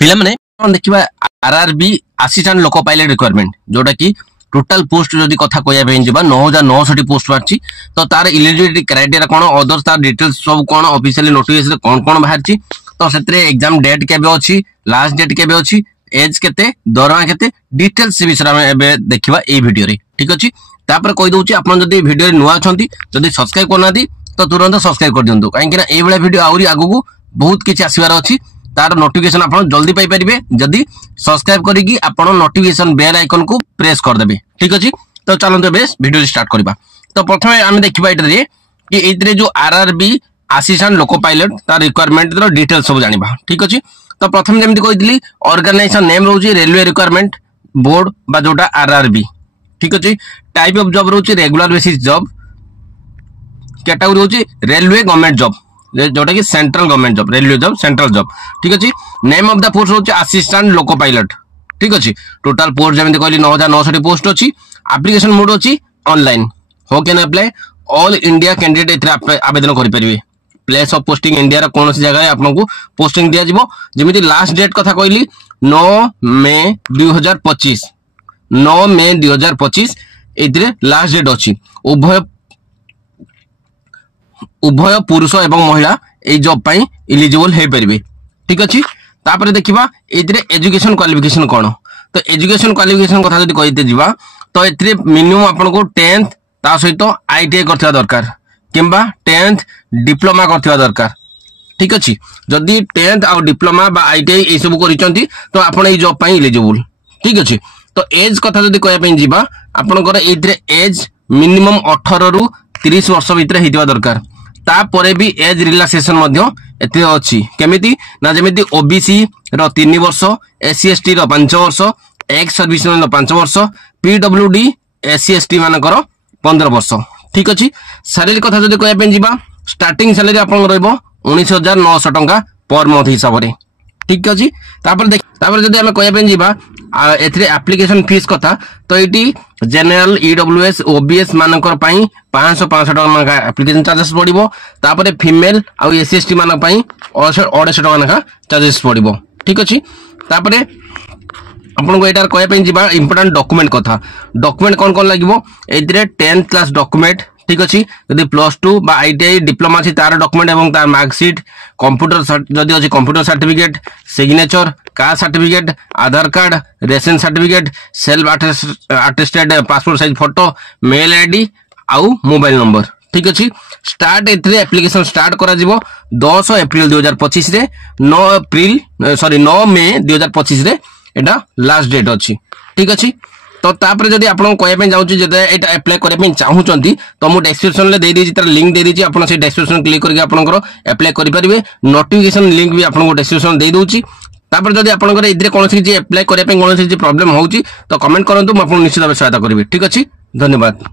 पिला माने देखिबा RRB assistant loco pilot requirement जोटा कि टोटल पोस्ट जदि कथा कहया पे जिबा 9900 पोस्ट बारची तो तार एलिजिबिलिटी क्राइटेरिया कोन अदर्स तार डिटेल्स सब कोन ऑफिशियली नोटिफिकेशन कोन कोन बाहरची तो सेतरे एग्जाम डेट केबे अछि लास्ट डेट केबे अछि एज केते दरमा केते डिटेल्स से विषय में एबे देखिबा ए वीडियो रे ठीक अछि तापर कहि दोछि आपन जदि वीडियो रे नुआ छथि जदि सब्सक्राइब करना दी तो तुरंत सब्सक्राइब कर दियंतु काहे कि ना ए बेला वीडियो आउरी आगु बहुत किछि आसीबार अछि तार नोटिफिकेशन आप जल्दी पाई परिबे जदि सब्सक्राइब करिकी आपण नोटिफिकेशन बेल आइकन को प्रेस कर देबे ठीक अछि तो चलंतु एबे वीडियो स्टार्ट करबा। तो प्रथमे हम देखिबा एतरे कि एतरे जो आरआरबी असिस्टेंट लोको पायलट तार रिक्वायरमेंट रो डिटेल सब जानिबा ठीक अछि। तो प्रथम जेमति कहितली ऑर्गेनाइजेशन नेम रहउची रेलवे रिक्वायरमेंट बोर्ड बा जोटा आरआरबी ठीक अछि। टाइप ऑफ जॉब रहउची रेगुलर बेसिस जॉब कैटेगरी रहउची रेलवे गवर्नमेंट जॉब जोटा कि central government job railway job central job ठीक अछि। नेम ऑफ द पोस्ट होची असिस्टेंट लोको पायलट ठीक अछि। टोटल पोस्ट जेमति कहली 9900 पोस्ट अछि। एप्लीकेशन मोड अछि online who can apply all India candidate एथरे आवेदन करि परिबे। प्लेस ऑफ पोस्टिंग इंडिया रा कोन सी जगह आपनको पोस्टिंग दिया जिवो जेमिति लास्ट डेट कथा कहली 9 मई 2025 9 मई 2025 एथरे लास्ट डेट अछि। उभय पुरुष एवं महिला ए जॉब पाई एलिजिबल हे परिबे ठीक अछि। तापर देखिबा एथरे एजुकेशन क्वालिफिकेशन कोन तो एजुकेशन क्वालिफिकेशन कथा जदि कहिते जिबा तो एथरे मिनिमम आपनको 10th ता सहित आईटीआई करथिबा दरकार किंबा 10th डिप्लोमा करथिबा दरकार ठीक अछि। जदि 10th आ डिप्लोमा बा आईटीआई ए सब करिसंती तो आपण ए जॉब पाई एलिजिबल ठीक अछि। तो एज कथा जदि कहया पे जिबा आपनकर एथरे एज मिनिमम 18 रु 30 वर्ष भीतर हेतिबा दरकार तापरे भी एज रिलैक्सेशन मध्य एते अछि केमिति ना जेमिति ओबीसी रो 3 वर्ष एससी एसटी रो 5 वर्ष एक्स सर्विसमैन रो 5 वर्ष पीडब्ल्यूडी एससी एसटी मानकर 15 वर्ष ठीक अछि। सैलरी कथा जदि कहया पे जिबा स्टार्टिंग सैलरी आपन रहइबो 19900 टंका पर मंथ हिसाब रे ठीक अछि। तापर जदि हम कहया पे जिबा एथरे एप्लीकेशन फीस कथा तो एटी जनरल ईडब्ल्यूएस ओबीएस मानकर पई 500 टका एप्लीकेशन चार्जेस पड़िबो। तापर फीमेल आ एससी एसटी मान पई 250 टका नखा चार्जेस पड़िबो ठीक अछि। तापर आपनको एटार कहया पे जिबा इंपोर्टेंट डॉक्यूमेंट कथा डॉक्यूमेंट कोन कोन लागिबो एथरे 10th क्लास डॉक्यूमेंट ठीक अछि। यदि +2 बा आईटीआई डिप्लोमा अछि तार डॉक्यूमेंट एवं तार मार्कशीट कंप्यूटर जदि अछि computer certificate signature caste certificate Aadhaar card ration certificate self attested passport size photo mail ID आउ मोबाइल नंबर ठीक अछि। स्टार्ट एथरे एप्लीकेशन स्टार्ट करा जिवो 10 अप्रैल 2025 रे 9 मई 2025 रे एटा लास्ट डेट अछि ठीक अछि। तो तापर जदि आपन कहया पे जाउची जदि एटा अप्लाई करे पे चाहूचंती तो मु डिस्क्रिप्शन ले दे दीची तार लिंक दे दीची आपन से डिस्क्रिप्शन क्लिक करके आपनकर अप्लाई करि परिबे। नोटिफिकेशन लिंक भी आपन को डिस्क्रिप्शन दे दोची। तापर जदि आपनकर इधरे कोनोसी जे अप्लाई करे पे कोनोसी जे प्रॉब्लम होउची तो कमेंट करंतु म आपन निश्चित भाबे सहायता करिवे ठीक अछि। धन्यवाद।